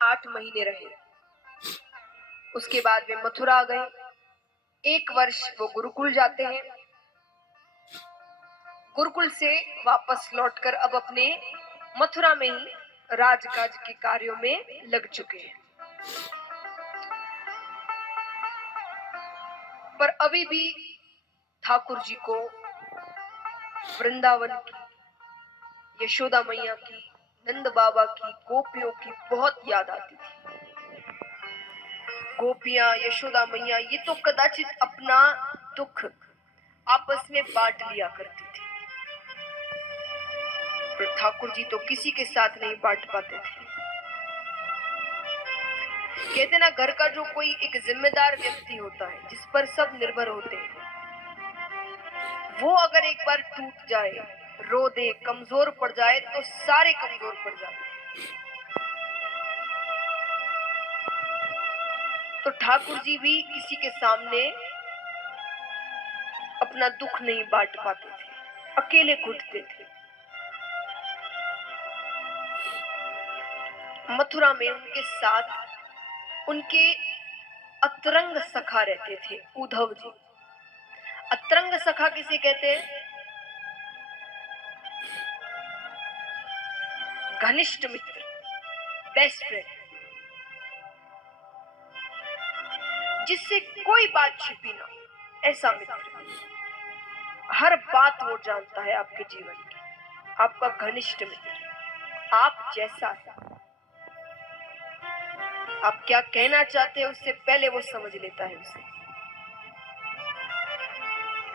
8 महीने रहे। उसके बाद वे मथुरा गए। 1 वर्ष वो गुरुकुल जाते हैं। गुरुकुल से वापस लौटकर अब अपने मथुरा में ही राजकाज के कार्यों में लग चुके हैं। पर अभी भी ठाकुर जी को वृंदावन की, यशोदा मैया की, नंद बाबा की, गोपियों की बहुत याद आती थी। गोपियां, यशोदा मैया ये तो कदाचित अपना दुख आपस में बांट लिया करती थी, पर ठाकुर जी तो किसी के साथ नहीं बांट पाते थे। कहते ना, घर का जो कोई एक जिम्मेदार व्यक्ति होता है जिस पर सब निर्भर होते हैं, वो अगर एक बार टूट जाए, रो दे, कमजोर पड़ जाए तो सारे कमजोर पड़ जाते हैं। तो ठाकुर जी भी किसी के सामने अपना दुख नहीं बांट पाते थे, अकेले घुटते थे। मथुरा में उनके साथ उनके अतरंग सखा रहते थे, उद्धव जी। अतरंग सखा किसे कहते हैं? घनिष्ठ मित्र, बेस्ट फ्रेंड, जिससे कोई बात छिपी ना, ऐसा मित्र। हर बात वो जानता है आपके जीवन की, आपका घनिष्ठ मित्र। आप जैसा है, आप क्या कहना चाहते हैं उससे पहले वो समझ लेता है उसे।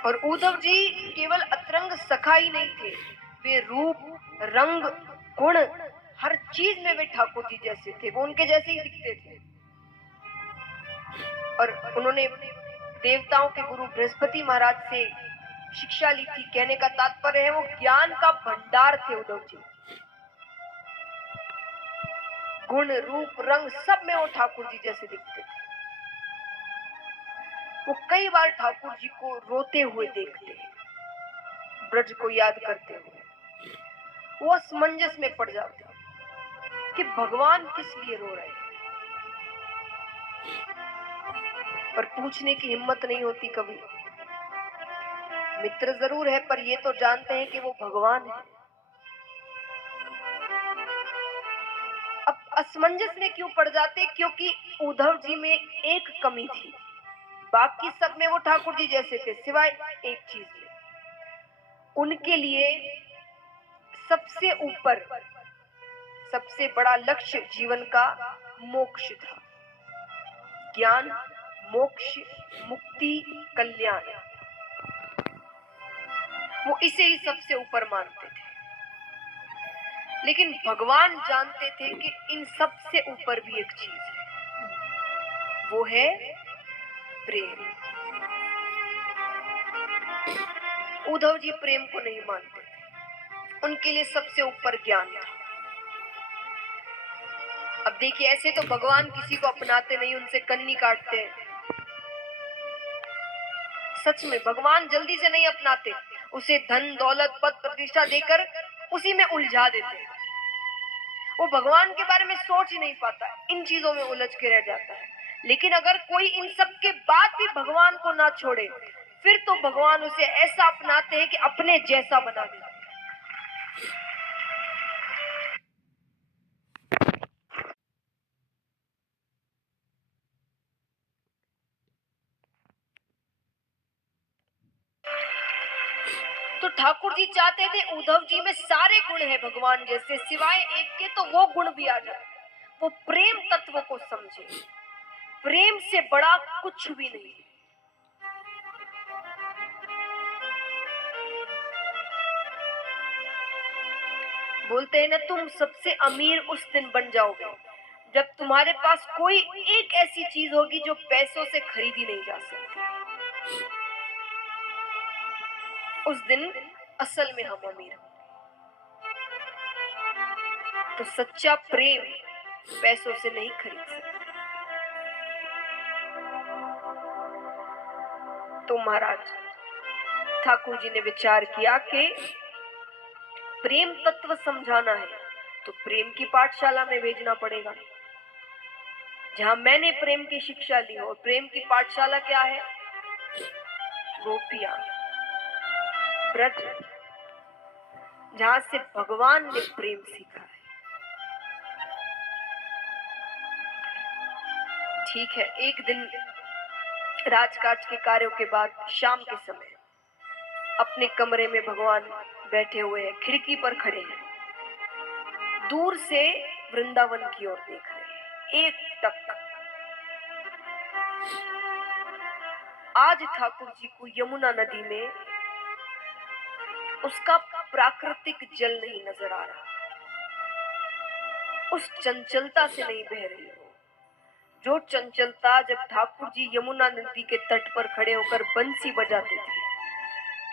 और उद्धव जी केवल अतरंग सखा ही नहीं थे, वे रूप, रंग, गुण, हर चीज में वे ठाकुर जी जैसे थे, वो उनके जैसे ही दिखते थे। और उन्होंने देवताओं के गुरु बृहस्पति महाराज से शिक्षा ली थी। कहने का तात्पर्य है वो ज्ञान का भंडार थे उद्धव जी। गुण, रूप, रंग सब में वो ठाकुर जी जैसे दिखते थे। वो कई बार ठाकुर जी को रोते हुए देखते हैं, ब्रज को याद करते हुए। वो असमंजस में पड़ जाते हैं कि भगवान किस लिए रो रहे हैं, पर पूछने की हिम्मत नहीं होती कभी। मित्र जरूर है, पर ये तो जानते हैं कि वो भगवान है। अब असमंजस में क्यों पड़ जाते? क्योंकि उद्धव जी में एक कमी थी, बाकी सब में वो ठाकुर जी जैसे थे, सिवाय एक चीज में। उनके लिए सबसे ऊपर, सबसे बड़ा लक्ष्य जीवन का मोक्ष था। ज्ञान, मोक्ष, मुक्ति, कल्याण, वो इसे ही सबसे ऊपर मानते थे। लेकिन भगवान जानते थे कि इन सब से ऊपर भी एक चीज है, वो है प्रेम। उद्धव जी प्रेम को नहीं मानते थे, उनके लिए सबसे ऊपर ज्ञान था। अब देखिए, ऐसे तो भगवान किसी को अपनाते नहीं, उनसे कन्नी काटते हैं। सच में भगवान जल्दी से नहीं अपनाते, उसे धन, दौलत, पद, प्रतिष्ठा देकर उसी में उलझा देते हैं। वो भगवान के बारे में सोच ही नहीं पाता, इन चीजों में उलझ के रह जाता है। लेकिन अगर कोई इन सब के बाद भी भगवान को ना छोड़े, फिर तो भगवान उसे ऐसा अपनाते हैं कि अपने जैसा बना देते हैं। तो ठाकुर जी चाहते थे उद्धव जी में सारे गुण हैं भगवान जैसे, सिवाय एक के, तो वो गुण भी आ जाए। वो प्रेम तत्व को समझे। प्रेम से बड़ा कुछ भी नहीं। बोलते हैं ना, तुम सबसे अमीर उस दिन बन जाओगे जब तुम्हारे पास कोई एक ऐसी चीज होगी जो पैसों से खरीदी नहीं जा सकती। उस दिन असल में हम अमीर होंगे। तो सच्चा प्रेम पैसों से नहीं खरीद सकते। तो महाराज ठाकुर जी ने विचार किया कि प्रेम तत्व समझाना है तो प्रेम की पाठशाला में भेजना पड़ेगा। जहां मैंने प्रेम की शिक्षा ली हो। प्रेम की पाठशाला क्या है? गोपियां, ब्रज, जहां से भगवान ने प्रेम सीखा है। ठीक है, एक दिन राजकाज के कार्यों के बाद शाम के समय अपने कमरे में भगवान बैठे हुए हैं, खिड़की पर खड़े हैं, दूर से वृंदावन की ओर देख रहे हैं, एक टक। आज ठाकुर जी को यमुना नदी में उसका प्राकृतिक जल नहीं नजर आ रहा, उस चंचलता से नहीं बह रही हो जो चंचलता जब ठाकुर जी यमुना नदी के तट पर खड़े होकर बंसी बजाते थे,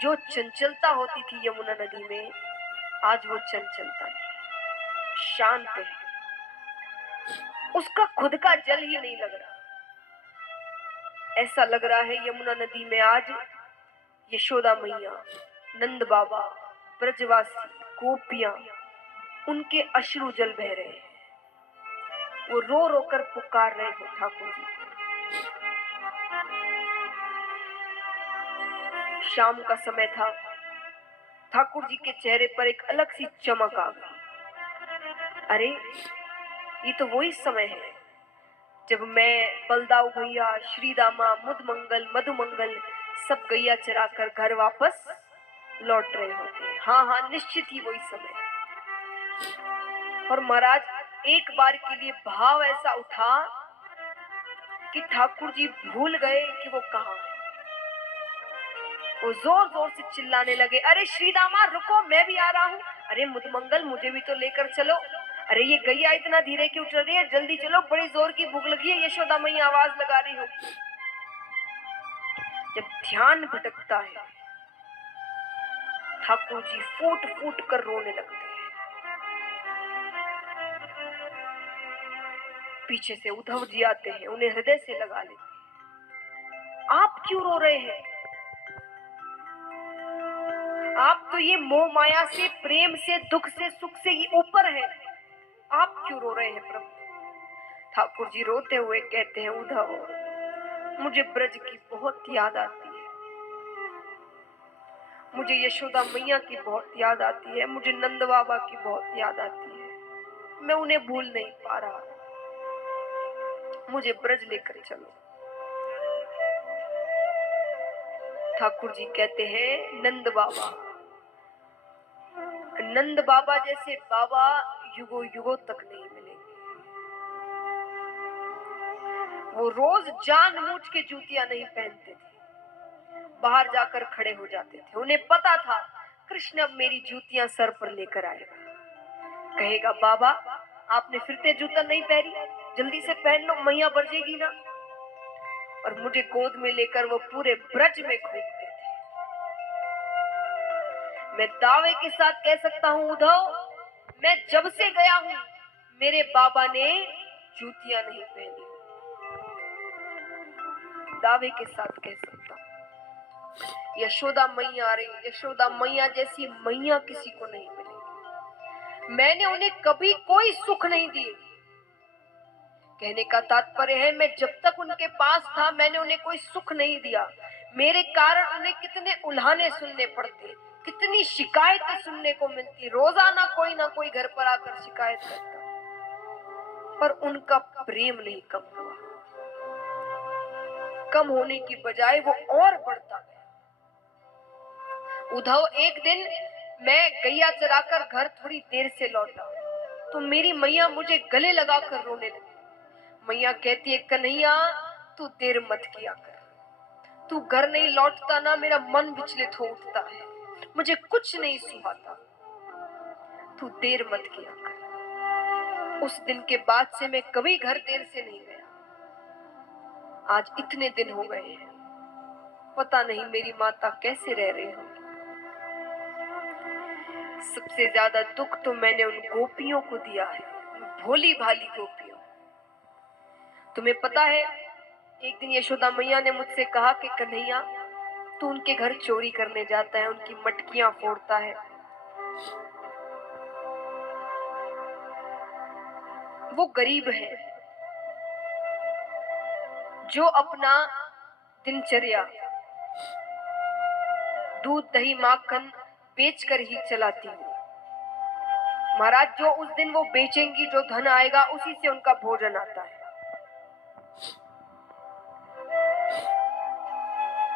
जो चंचलता होती थी यमुना नदी में, आज वो चंचलता नहीं, शांत है। उसका खुद का जल ही नहीं लग रहा। ऐसा लग रहा है यमुना नदी में आज यशोदा मैया, नंद बाबा, ब्रजवासी, गोपियां, उनके अश्रु जल बह रहे हैं। वो रो रो कर पुकार रहे हो ठाकुर जी। शाम का समय था, ठाकुर जी के चेहरे पर एक अलग सी चमक आ गई। अरे ये तो वही समय है जब मैं, बलदाऊ भैया, श्री दामा, मुदमंगल, मधुमंगल सब गैया चराकर घर वापस लौट रहे होते हैं। हाँ हाँ, निश्चित ही वही समय। और महाराज एक बार के लिए भाव ऐसा उठा कि ठाकुर जी भूल गए कि वो कहाँ है। वो जोर जोर से चिल्लाने लगे, अरे श्रीदामा रुको, मैं भी आ रहा हूँ। अरे मुदमंगल मुझे भी तो लेकर चलो। अरे ये गैया इतना धीरे क्यों चल रही है, जल्दी चलो, बड़ी जोर की भूख लगी है, यशोदा मैया आवाज लगा रही हो। जब ध्यान भटकता है ठाकुर जी फूट फूट कर रोने लगते हैं। पीछे से उद्धव जी आते हैं, उन्हें हृदय से लगा लेते हैं। आप क्यों रो रहे हैं? आप तो ये मोह माया से, प्रेम से, दुख से, सुख से ये ऊपर है, आप क्यों रो रहे हैं प्रभु? ठाकुर जी रोते हुए कहते हैं, उद्धव मुझे ब्रज की बहुत याद आती है, मुझे यशोदा मैया की बहुत याद आती है, मुझे नंद बाबा की बहुत याद आती है, मैं उन्हें भूल नहीं पा रहा, मुझे ब्रज लेकर चलो। ठाकुर जी कहते हैं, नंद बाबा जैसे बाबा युगों युगों तक नहीं मिलेंगे। वो रोज जानबूझ के जूतियां नहीं पहनते थे, बाहर जाकर खड़े हो जाते थे। उन्हें पता था कृष्ण अब मेरी जूतियां सर पर लेकर आएगा, कहेगा बाबा आपने फिरते जूता नहीं पहनी, जल्दी से पहन लो, मैया बरजेगी ना। और मुझे गोद में लेकर वो पूरे ब्रज में घूमते थे। मैं दावे के साथ कह सकता हूँ उद्धव, मैं जब से गया हूं मेरे बाबा ने जूतियां नहीं पहनी, दावे के साथ कह सकता हूं। यशोदा मैया, अरे यशोदा मैया जैसी मैया किसी को नहीं मिलेगी। मैंने उन्हें कभी कोई सुख नहीं दिए। कहने का तात्पर्य है, मैं जब तक उनके पास था मैंने उन्हें कोई सुख नहीं दिया। मेरे कारण उन्हें कितने उल्हाने सुनने पड़ते, कितनी शिकायतें सुनने को मिलती। रोजाना कोई ना कोई घर पर आकर शिकायत करता, पर उनका प्रेम नहीं कम हुआ। कम होने की बजाय वो और बढ़ता गया। उद्धव एक दिन मैं गैया चराकर घर थोड़ी देर से लौटा तो मेरी मैया मुझे गले लगाकर रोने लगी। मैया कहती है, कन्हैया तू देर मत किया कर, तू घर नहीं लौटता ना मेरा मन विचलित हो उठता है, मुझे कुछ नहीं सुहाता, तू देर मत किया कर। उस दिन के बाद से मैं कभी घर देर से नहीं गया। आज इतने दिन हो गए हैं, पता नहीं मेरी माता कैसे रह रही होगी। सबसे ज्यादा दुख तो मैंने उन गोपियों को दिया है, भोली भाली गोपियों। तुम्हें पता है, एक दिन यशोदा मैया ने मुझसे कहा कि कन्हैया तू उनके घर चोरी करने जाता है, उनकी मटकियां फोड़ता है। वो गरीब है, जो अपना दिनचर्या दूध दही माखन बेचकर ही चलाती हूँ, महाराज जो उस दिन वो बेचेंगी, जो धन आएगा उसी से उनका भोजन आता है।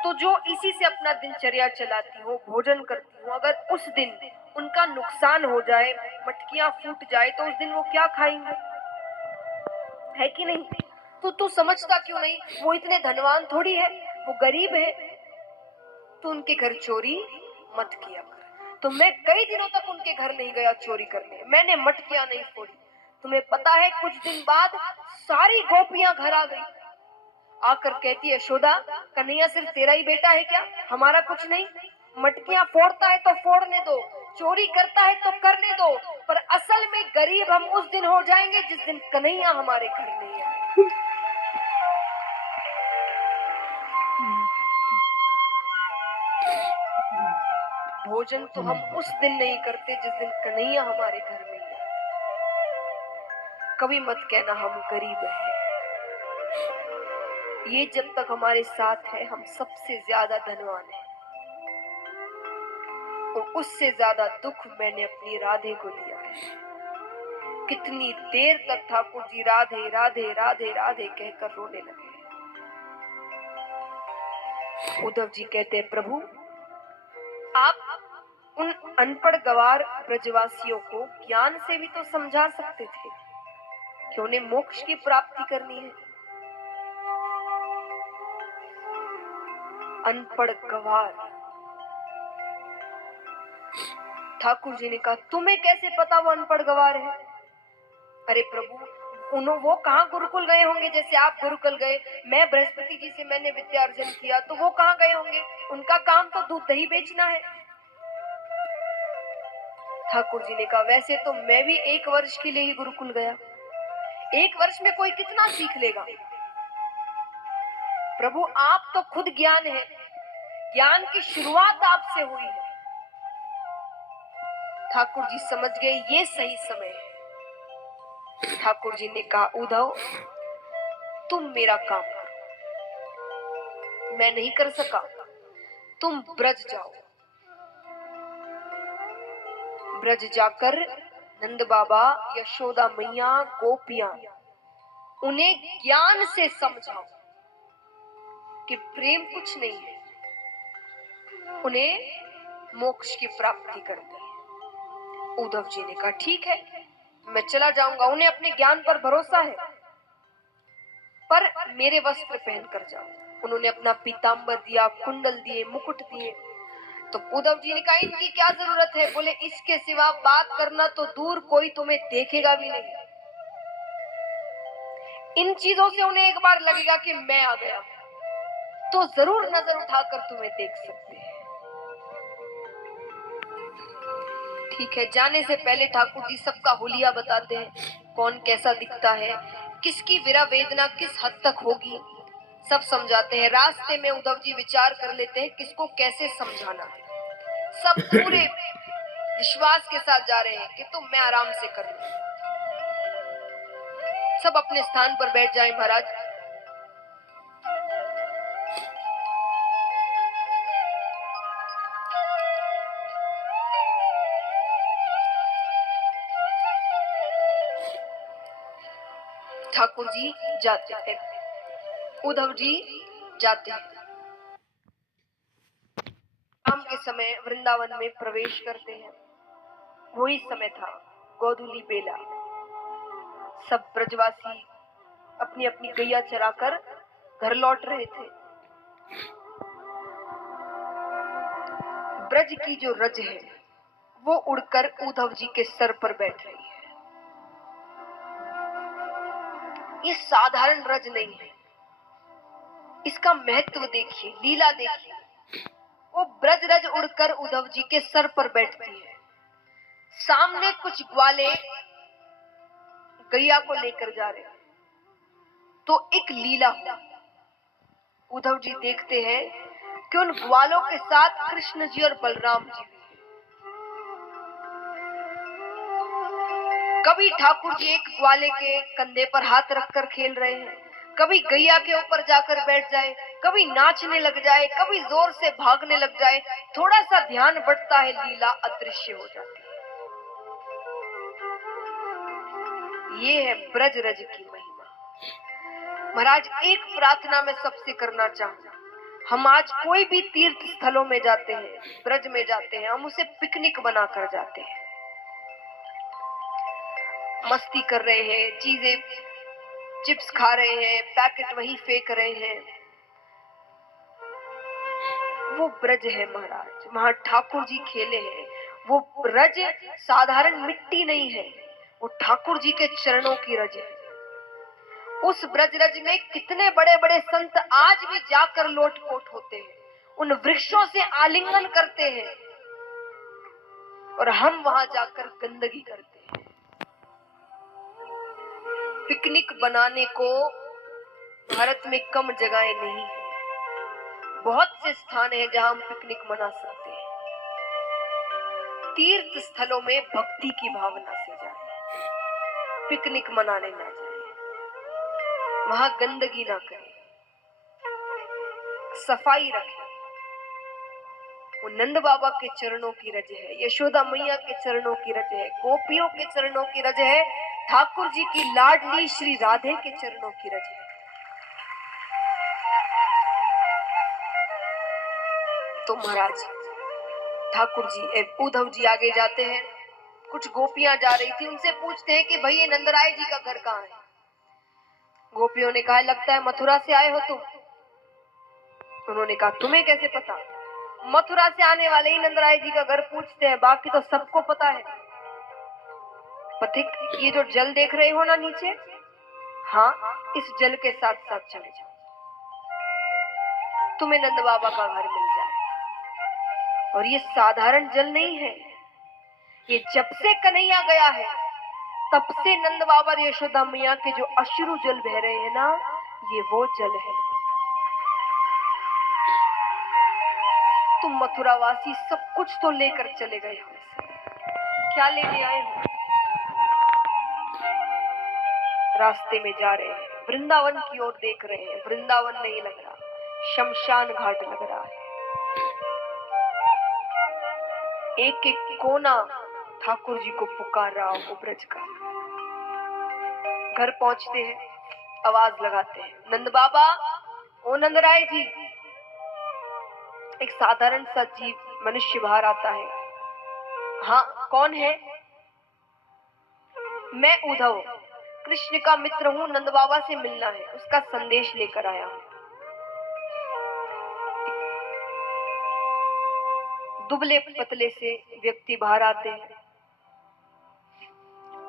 तो जो इसी से अपना दिनचर्या चलाती हूँ, भोजन करती हूँ, अगर उस दिन उनका नुकसान हो जाए, मटकियां फूट जाए, तो उस दिन वो क्या खाएंगे? है कि नहीं? तो तू समझता क्यों नहीं? वो इतने धनवान थोड़ी है, वो गरीब है। तो उनके घर चोरी मत किया कर। तो मैं कई दिनों तक उनके घर नहीं गया चोरी करने, मैंने मटकियां नहीं फोड़ी। तुम्हें पता है कुछ दिन बाद सारी गोपियां घर आ गई, आकर कहती है, यशोदा कन्हैया सिर्फ तेरा ही बेटा है क्या? हमारा कुछ नहीं? मटकियां फोड़ता है तो फोड़ने दो, चोरी करता है तो करने दो, पर असल में गरीब हम उस दिन हो जाएंगे जिस दिन कन्हैया हमारे घर नहीं आए। भोजन तो हम उस दिन नहीं करते जिस दिन कन्हैया हमारे घर में नहीं आते। कभी मत कहना हम गरीब हैं। ये जब तक हमारे साथ है हम सबसे ज्यादा धनवान हैं। और उससे ज्यादा दुख मैंने अपनी राधे को दिया है। कितनी देर तक ठाकुर जी राधे राधे राधे राधे कहकर रोने लगे। उद्धव जी कहते हैं, प्रभु आप उन अनपढ़ गवार ब्रजवासियों को ज्ञान से भी तो समझा सकते थे कि उन्हें मोक्ष की प्राप्ति करनी है। अनपढ़ गवार। ठाकुर जी ने कहा, तुम्हें कैसे पता वो अनपढ़ गवार है? अरे प्रभु, वो कहाँ गुरुकुल गए होंगे? जैसे आप गुरुकुल गए, मैं बृहस्पति जी से मैंने विद्या अर्जन किया, तो वो कहाँ गए होंगे? उनका काम तो दूध दही बेचना है। ठाकुर जी ने कहा, वैसे तो मैं भी 1 वर्ष के लिए ही गुरुकुल गया। 1 वर्ष में कोई कितना सीख लेगा? प्रभु आप तो खुद ज्ञान है, ज्ञान की शुरुआत आपसे हुई है। ठाकुर जी समझ गए ये सही समय है। ठाकुर जी ने कहा, उद्धव तुम मेरा काम करो, मैं नहीं कर सका, तुम ब्रज जाओ। ब्रज जाकर नंद बाबा, यशोदा मैया, गोपियां, उन्हें ज्ञान से समझाओ कि प्रेम कुछ नहीं है, उन्हें मोक्ष की प्राप्ति करनी है। उद्धव जी ने कहा, ठीक है मैं चला जाऊंगा, उन्हें अपने ज्ञान पर भरोसा है, पर मेरे वस्त्र पहनकर जाओ। उन्होंने अपना पीतांबर दिया, कुंडल दिए, मुकुट दिए। तो उद्धव जी ने कहा, इनकी क्या जरूरत है? बोले, इसके सिवा बात करना तो दूर, कोई तुम्हें देखेगा भी नहीं। इन चीजों से उन्हें एक बार लगेगा कि मैं आ गया, तो जरूर नजर उठाकर तुम्हें देख सकते हैं। ठीक है, जाने से पहले ठाकुर जी सबका हुलिया बताते हैं, कौन कैसा दिखता है, किसकी विरह वेदना किस हद तक होगी, सब समझाते हैं। रास्ते में उद्धव जी विचार कर लेते हैं किसको कैसे समझाना है। सब पूरे विश्वास के साथ जा रहे हैं कि तुम मैं आराम से कर लूं। सब अपने स्थान पर बैठ जाएं महाराज। ठाकुर जी जाते हैं, उद्धव जी जाते हैं। शाम के समय वृंदावन में प्रवेश करते हैं। वही समय था, गोधूली बेला। सब ब्रजवासी अपनी अपनी गैया चराकर घर लौट रहे थे। ब्रज की जो रज है वो उड़कर उद्धव जी के सर पर बैठ रही है। ये साधारण रज नहीं है, इसका महत्व देखिए, लीला देखिए। वो ब्रज रज उड़कर उद्धव जी के सर पर बैठती है। सामने कुछ ग्वाले गैया को लेकर जा रहे हैं, तो एक लीला हुआ। उद्धव जी देखते हैं कि उन ग्वालों के साथ कृष्ण जी और बलराम जी भी। कभी ठाकुर जी एक ग्वाले के कंधे पर हाथ रखकर खेल रहे हैं, कभी गैया के ऊपर जाकर बैठ जाए, कभी नाचने लग जाए, कभी जोर से भागने लग जाए, थोड़ा सा ध्यान बढ़ता है, लीला अदृश्य हो जाती है। ये है ब्रज रज की महिमा। महाराज, एक प्रार्थना मैं सबसे करना चाहूंगा, हम आज कोई भी तीर्थ स्थलों में जाते हैं, ब्रज में जाते हैं, हम उसे पिकनिक बनाकर जाते हैं, मस्ती कर रहे हैं, चीजें चिप्स खा रहे हैं, पैकेट वही फेंक रहे हैं, वो ब्रज है महाराज, वहां ठाकुर जी खेले हैं। वो ब्रज साधारण मिट्टी नहीं है, वो ठाकुर जी के चरणों की रज है। उस ब्रज रज में कितने बड़े बड़े संत आज भी जाकर लोटपोट होते हैं, उन वृक्षों से आलिंगन करते हैं, और हम वहां जाकर गंदगी करते हैं। पिकनिक बनाने को भारत में कम जगहें नहीं है, बहुत से स्थान हैं जहां हम पिकनिक मना सकते हैं। तीर्थ स्थलों में भक्ति की भावना से जाएं, पिकनिक मनाने ना जाएं, वहां गंदगी ना करें, सफाई रखें। वो नंद बाबा के चरणों की रज है, यशोदा मैया के चरणों की रज है, गोपियों के चरणों की रज है, ठाकुर जी की लाडली श्री राधे के चरणों की रज है। तो महाराज ठाकुर जी उद्धव जी आगे जाते हैं, कुछ गोपियां जा रही थी, उनसे पूछते हैं कि भैया नंदराय जी का घर कहाँ है? गोपियों ने कहा लगता है मथुरा से आए हो तुम। उन्होंने कहा तुम्हें कैसे पता? मथुरा से आने वाले ही नंदराय जी का घर पूछते हैं, बाकी तो सबको पता है। पथिक, ये जो जल देख रहे हो ना नीचे, हाँ, इस जल के साथ साथ चले जाओ, तुम्हें नंद बाबा का घर मिल जाए। और ये साधारण जल नहीं है, ये जब से कन्हैया गया है तब से नंद बाबा और यशोदा मैया के जो अश्रु जल बह रहे हैं ना, ये वो जल है। तुम मथुरावासी सब कुछ तो लेकर चले गए हमसे, क्या लेने आए हो? रास्ते में जा रहे हैं, वृंदावन की ओर देख रहे हैं, वृंदावन नहीं लग रहा, शमशान घाट लग रहा है। एक एक कोना ठाकुर जी को पुकार रहा हो ब्रज का। घर पहुंचते हैं, आवाज लगाते हैं, नंद बाबा, ओ नंदराय जी। एक साधारण सा जीव मनुष्य बाहर आता है। हाँ, कौन है? मैं उद्धव, कृष्ण का मित्र हूँ, नंद बाबा से मिलना है, उसका संदेश लेकर आया हूँ। दुबले पतले से व्यक्ति बाहर आते हैं,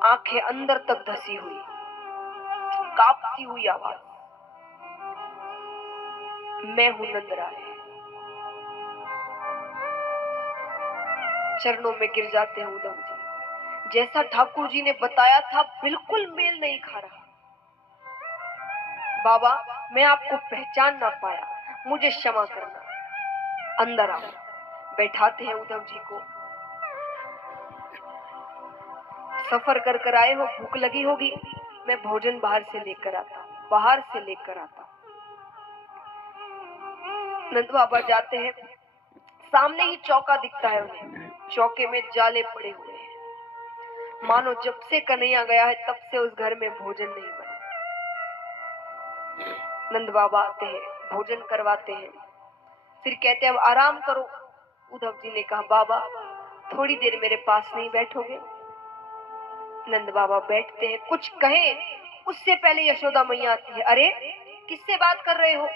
आंखें अंदर तक धसी हुई, कांपती हुई आवाज, मैं हूं नंदराय। चरणों में गिर जाते हैं उद्धव जी। जैसा ठाकुर जी ने बताया था बिल्कुल मेल नहीं खा रहा। बाबा, मैं आपको पहचान ना पाया, मुझे क्षमा करना, अंदर आओ। बैठाते हैं उद्धव जी को। सफर कर कर आए हो, भूख लगी होगी, मैं भोजन बाहर से लेकर आता हूं, बाहर से लेकर आता हूं। नंद बाबा जाते हैं, सामने ही चौका दिखता है उन्हें, चौके में जाले पड़े हुए हैं, मानो जब से कन्हैया गया है तब से उस घर में भोजन नहीं बना। नंद बाबा आते हैं, भोजन करवाते हैं, फिर कहते हैं अब आराम करो। उद्धव जी ने कहा बाबा थोड़ी देर मेरे पास नहीं बैठोगे? नंद बाबा बैठते हैं, कुछ कहे उससे पहले यशोदा मैया आती है। अरे किससे बात कर रहे हो?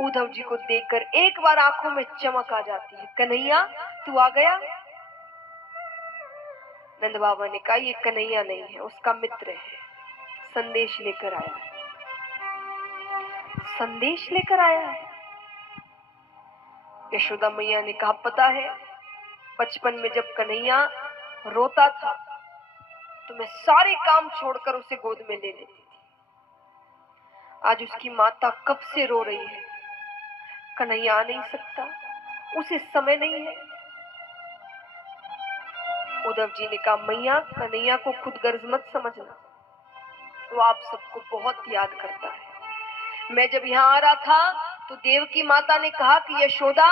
उद्धव जी को देखकर एक बार आंखों में चमक आ जाती है। कन्हैया तू आ गया? नंद बाबा ने कहा ये कन्हैया नहीं है, उसका मित्र है, संदेश लेकर आया है। संदेश लेकर आया है? यशोदा मैया ने कहा पता है, बचपन में जब कन्हैया रोता था तो मैं सारे काम छोड़कर उसे गोद में ले लेती थी। आज उसकी माता कब से रो रही है, कन्हैया आ नहीं सकता, उसे समय नहीं है। उद्धव जी ने कहा मैया, कन्हैया को खुद गर्ज मत समझना, वो आप सबको बहुत याद करता है। मैं जब यहाँ आ रहा था तो देवकी माता ने कहा कि यशोदा,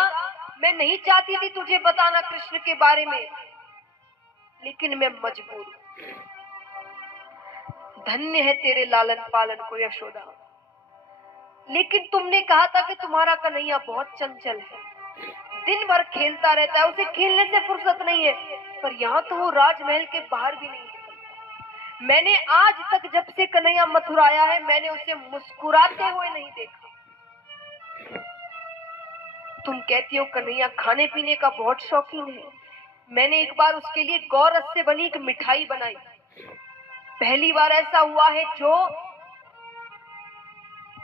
मैं नहीं चाहती थी तुझे बताना कृष्ण के बारे में, लेकिन मैं मजबूर हूं। धन्य है तेरे लालन पालन को यशोदा, लेकिन तुमने कहा था कि तुम्हारा कन्हैया बहुत चंचल है, दिन भर खेलता रहता है, उसे खेलने से फुर्सत नहीं है, पर यहाँ तो वो राजमहल के बाहर भी नहीं निकलता। मैंने आज तक जब से कन्हैया मथुरा आया है, मैंने उसे मुस्कुराते हुए नहीं देखा। तुम कहती हो कन्हैया खाने पीने का बहुत शौकीन है। मैंने एक बार उसके लिए गौरस से बनी एक मिठाई बनाई। पहली बार ऐसा हुआ है, जो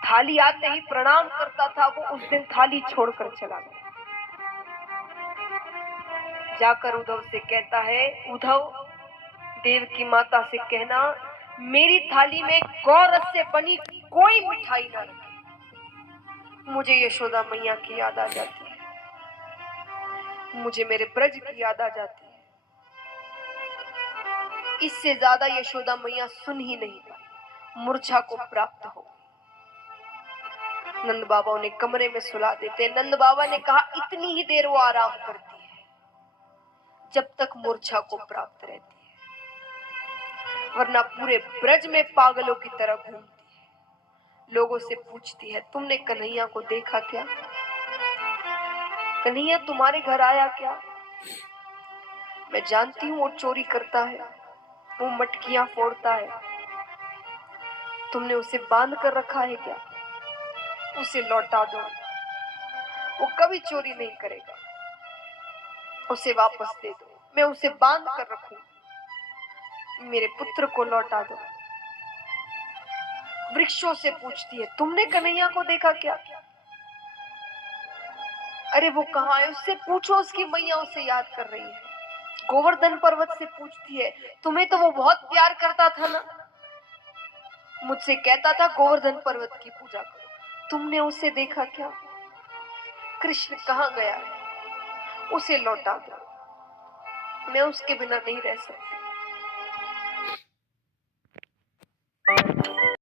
थाली आते ही प्रणाम करता था, वो उस दिन थाली छोड़कर चला गया। जाकर उद्धव से कहता है, उद्धव, देव की माता से कहना मेरी थाली में गौरस से बनी कोई मिठाई ना रखे। मुझे यशोदा मैया की याद आ जाती है, मुझे मेरे ब्रज की याद आ जाती है। इससे ज्यादा यशोदा मैया सुन ही नहीं पाई, मूर्छा को प्राप्त हो। नंद बाबा उन्हें कमरे में सुला देते। नंद बाबा ने कहा इतनी ही देर वो आराम करती है जब तक मूर्छा को प्राप्त रहती है, वरना पूरे ब्रज में पागलों की तरह घूमती है। लोगों से पूछती है, तुमने कन्हैया को देखा क्या? कन्हैया तुम्हारे घर आया क्या? मैं जानती हूँ वो चोरी करता है, वो मटकियां फोड़ता है। तुमने उसे बांध कर रखा है क्या? उसे लौटा दो, वो कभी चोरी नहीं करेगा। उसे वापस दे दो, मैं उसे बांध कर रखूं। मेरे पुत्र को लौटा दो। वृक्षों से पूछती है, तुमने कन्हैया को देखा क्या? अरे वो कहाँ है, उससे पूछो, उसकी मैया उसे याद कर रही है। गोवर्धन पर्वत से पूछती है, तुम्हें तो वो बहुत प्यार करता था ना, मुझसे कहता था गोवर्धन पर्वत की पूजा करो, तुमने उसे देखा क्या? कृष्ण कहाँ गया है, उसे लौटा दो, मैं उसके बिना नहीं रह सकती।